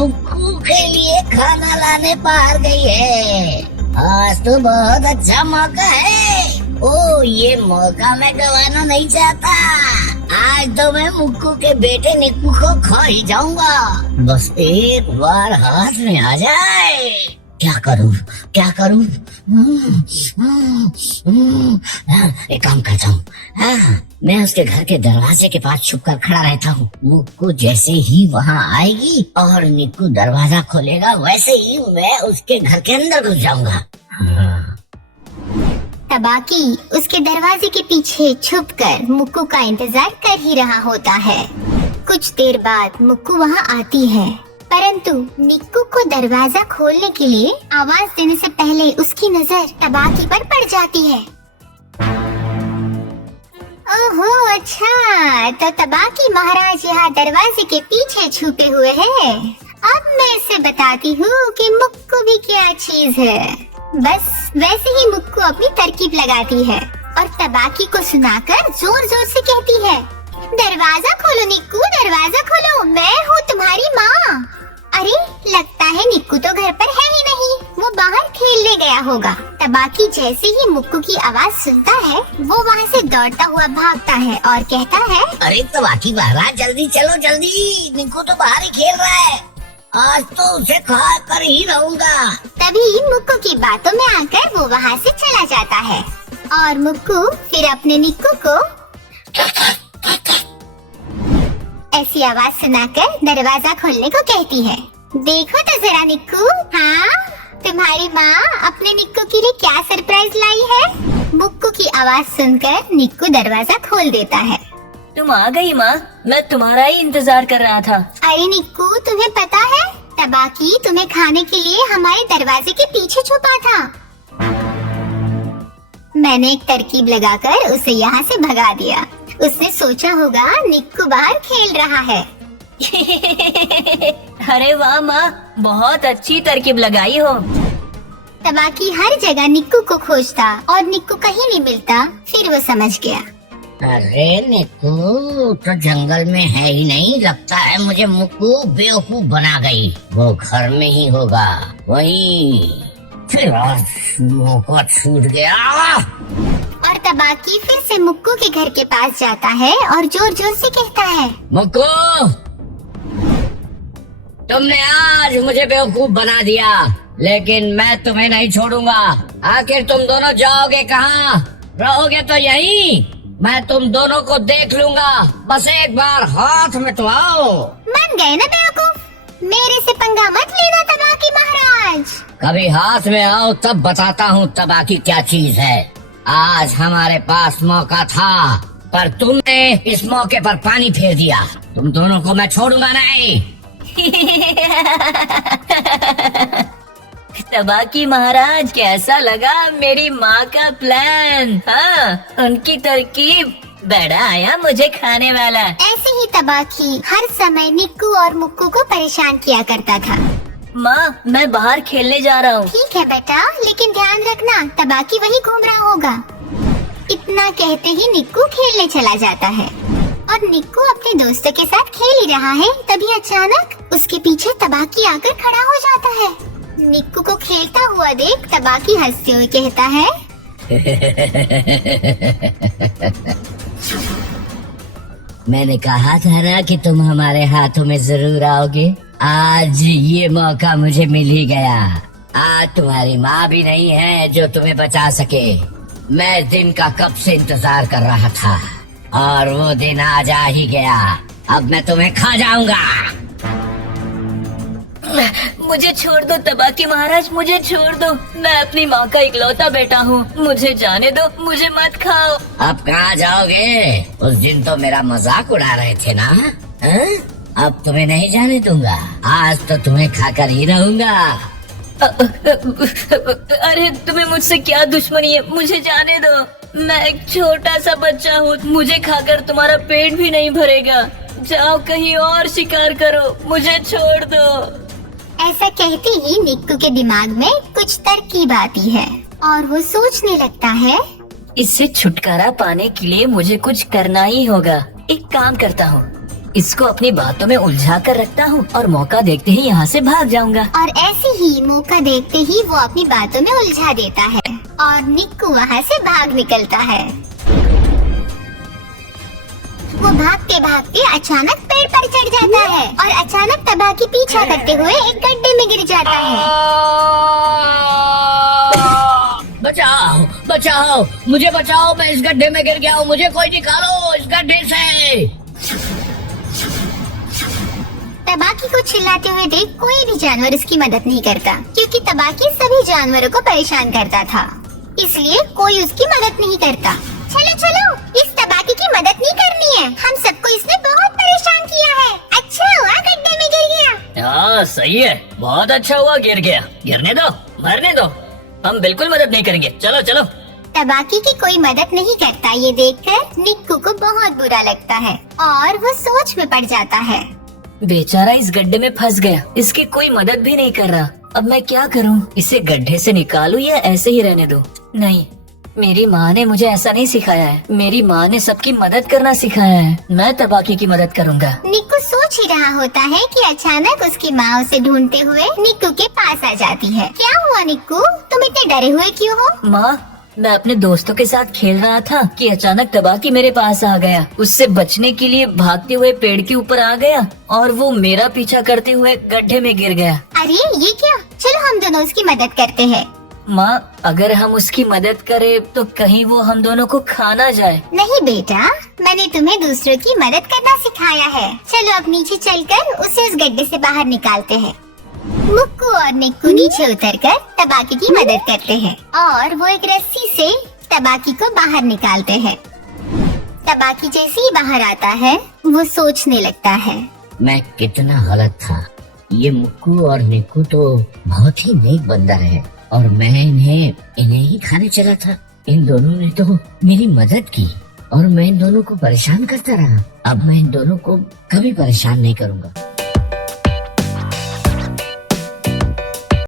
मुक्कू के लिए खाना लाने बाहर गई है। आज तो बहुत अच्छा मौका है। ओ, ये मौका मैं गंवाना नहीं चाहता। आज तो मैं मुक्कू के बेटे निक्कू को खा ही जाऊंगा। बस एक बार हाथ में आ जाए। क्या करूं क्या करूं? एक काम करता हूँ। मैं उसके घर के दरवाजे के पास छुप कर खड़ा रहता हूँ। मुक्कू जैसे ही वहाँ आएगी और निक्कू दरवाजा खोलेगा, वैसे ही मैं उसके घर के अंदर घुस जाऊंगा। तबाकी उसके दरवाजे के पीछे छुपकर मुक्कू का इंतजार कर ही रहा होता है। कुछ देर बाद मुक्कू वहाँ आती है, परंतु निक्कू को दरवाजा खोलने के लिए आवाज देने से पहले उसकी नजर तबाकी पर पड़ जाती है। ओहो, अच्छा, तो तबाकी महाराज यहाँ दरवाजे के पीछे छुपे हुए हैं। अब मैं इसे बताती हूँ कि मुक्कू भी क्या चीज है। बस वैसे ही मुक्कू अपनी तरकीब लगाती है और तबाकी को सुनाकर जोर जोर से कहती है, दरवाजा खोलो निक्कू, दरवाजा खोलो, मैं हूँ तुम्हारी माँ। अरे, लगता है निक्कू तो घर पर है ही नहीं, वो बाहर खेलने गया होगा। तबाकी जैसे ही मुक्कू की आवाज सुनता है, वो वहाँ से दौड़ता हुआ भागता है और कहता है, अरे तबाकी महाराज, जल्दी चलो जल्दी, निक्कू तो बाहर ही खेल रहा है। आज तो उसे खा कर ही रहूंगा। तभी मुक्कू की बातों में आकर वो वहाँ से चला जाता है और मुक्कू फिर अपने निक्कू को ऐसी आवाज सुनाकर दरवाजा खोलने को कहती है। देखो तो जरा निक्कू, हाँ, तुम्हारी माँ अपने निक्कू के लिए क्या सरप्राइज लाई है। मुक्कू की आवाज सुनकर निक्कू दरवाजा खोल देता है। तुम आ गई माँ, मैं तुम्हारा ही इंतजार कर रहा था। अरे निक्कू, तुम्हें पता है तबाकी तुम्हें खाने के लिए हमारे दरवाजे के पीछे छुपा था। मैंने एक तरकीब लगाकर उसे यहाँ से भगा दिया। उसने सोचा होगा निक्कू बाहर खेल रहा है। अरे वाह माँ, बहुत अच्छी तरकीब लगाई हो। तबाकी हर जगह निक्कू को खोजता और निक्कू कहीं नहीं मिलता। फिर वो समझ गया, अरे निक्कू तो जंगल में है ही नहीं। लगता है मुझे मुक्कू बेवकूफ बना गई। वो घर में ही होगा। वही फिर आज मौका छूट गया। और तबाकी फिर से मुक्कू के घर के पास जाता है और जोर जोर से कहता है, मुक्कू, तुमने आज मुझे बेवकूफ बना दिया, लेकिन मैं तुम्हें नहीं छोड़ूंगा। आखिर तुम दोनों जाओगे कहाँ? रहोगे तो यहीं। मैं तुम दोनों को देख लूंगा। बस एक बार हाथ में तो आओ। मान गए ना बेवकूफ, मेरे से पंगा मत लेना तबाकी महाराज। कभी हाथ में आओ तब बताता हूँ तबाकी क्या चीज है। आज हमारे पास मौका था, पर तुमने इस मौके पर पानी फेर दिया। तुम दोनों को मैं छोड़ूंगा नहीं। तबाकी महाराज, कैसा लगा मेरी माँ का प्लान? हाँ, उनकी तरकीब, बड़ा आया मुझे खाने वाला। ऐसे ही तबाकी हर समय निक्कू और मुक्कू को परेशान किया करता था। माँ, मैं बाहर खेलने जा रहा हूँ। ठीक है बेटा, लेकिन ध्यान रखना तबाकी वही घूम रहा होगा। इतना कहते ही निक्कू खेलने चला जाता है और निक्कू अपने दोस्तों के साथ खेल ही रहा है। तभी अचानक उसके पीछे तबाकी आकर खड़ा हो जाता है। निक्कू को खेलता हुआ देख तबाकी हंसते हुए कहता है, मैंने कहा था ना कि तुम हमारे हाथों में जरूर आओगे। आज ये मौका मुझे मिल ही गया। आज तुम्हारी माँ भी नहीं है जो तुम्हें बचा सके। मैं इस दिन का कब से इंतजार कर रहा था और वो दिन आज आ ही गया। अब मैं तुम्हें खा जाऊंगा। मुझे छोड़ दो तबाकी महाराज, मुझे छोड़ दो। मैं अपनी माँ का इकलौता बेटा हूँ, मुझे जाने दो, मुझे मत खाओ। अब कहाँ जाओगे? उस दिन तो मेरा मजाक उड़ा रहे थे ना? अब तुम्हें नहीं जाने दूंगा। आज तो तुम्हें खाकर ही रहूंगा। अरे तुम्हें मुझसे क्या दुश्मनी है? मुझे जाने दो। मैं एक छोटा सा बच्चा हूँ, मुझे खाकर तुम्हारा पेट भी नहीं भरेगा। जाओ कहीं और शिकार करो, मुझे छोड़ दो। ऐसा कहते ही निक्कू के दिमाग में कुछ तरकीब आती है और वो सोचने लगता है, इससे छुटकारा पाने के लिए मुझे कुछ करना ही होगा। एक काम करता हूँ, इसको अपनी बातों में उलझा कर रखता हूँ और मौका देखते ही यहाँ से भाग जाऊंगा। और ऐसे ही मौका देखते ही वो अपनी बातों में उलझा देता है और निक्कू वहाँ से भाग निकलता है। वो भागते भागते अचानक पेड़ पर चढ़ जाता है और अचानक तबाकी पीछा करते हुए एक गड्ढे में गिर जाता है। बचाओ बचाओ, मुझे बचाओ, मैं इस गड्ढे में गिर गया हूँ, मुझे कोई निकालो इस गड्ढे से। तबाकी को चिल्लाते हुए देख कोई भी जानवर उसकी मदद नहीं करता, क्योंकि तबाकी सभी जानवरों को परेशान करता था, इसलिए कोई उसकी मदद नहीं करता। चलो चलो, इस तबाकी की मदद नहीं करनी है, हम सबको इसने बहुत परेशान किया है। अच्छा हुआ गड्ढे में गिर गया। हाँ सही है, बहुत अच्छा हुआ गिर गया। गिरने दो, मरने दो, हम बिल्कुल मदद नहीं करेंगे। चलो चलो। तबाकी की कोई मदद नहीं करता ये देखकर निक्कू को बहुत बुरा लगता है और वो सोच में पड़ जाता है। बेचारा इस गड्ढे में फंस गया, इसकी कोई मदद भी नहीं कर रहा। अब मैं क्या करूं? इसे गड्ढे से निकालूं या ऐसे ही रहने दूं? नहीं, मेरी माँ ने मुझे ऐसा नहीं सिखाया है। मेरी माँ ने सबकी मदद करना सिखाया है। मैं तबाकी की मदद करूंगा। निक्कू सोच ही रहा होता है कि अचानक उसकी माँ उसे ढूंढते हुए निक्कू के पास आ जाती है। क्या हुआ निक्कू, तुम इतने डरे हुए क्यों हो? माँ, मैं अपने दोस्तों के साथ खेल रहा था कि अचानक तबाकी मेरे पास आ गया। उससे बचने के लिए भागते हुए पेड़ के ऊपर आ गया और वो मेरा पीछा करते हुए गड्ढे में गिर गया। अरे ये क्या, चलो हम दोनों उसकी मदद करते हैं। माँ, अगर हम उसकी मदद करें तो कहीं वो हम दोनों को खा ना जाए। नहीं बेटा, मैंने तुम्हें दूसरों की मदद करना सिखाया है। चलो अब नीचे चलकर उसे उस गड्ढे से बाहर निकालते हैं। मुक्कू और निक्कू नीचे उतरकर तबाकी की मदद करते हैं और वो एक रस्सी से तबाकी को बाहर निकालते हैं। तबाकी जैसे ही बाहर आता है वो सोचने लगता है, मैं कितना गलत था। ये मुक्कू और निक्कू तो बहुत ही नेक बंदर है और मैं इन्हें ही खाने चला था। इन दोनों ने तो मेरी मदद की और मैं इन दोनों को परेशान करता रहा। अब मैं इन दोनों को कभी परेशान नहीं करूँगा।